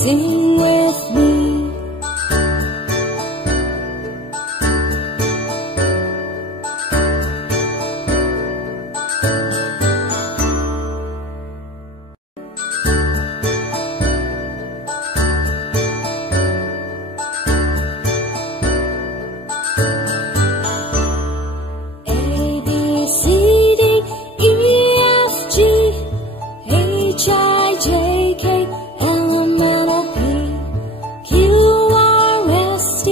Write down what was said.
Sing with me. A, B, C, D, E, F, G, H, I, J, K, L, M, N, O, P, Q, R, S, T,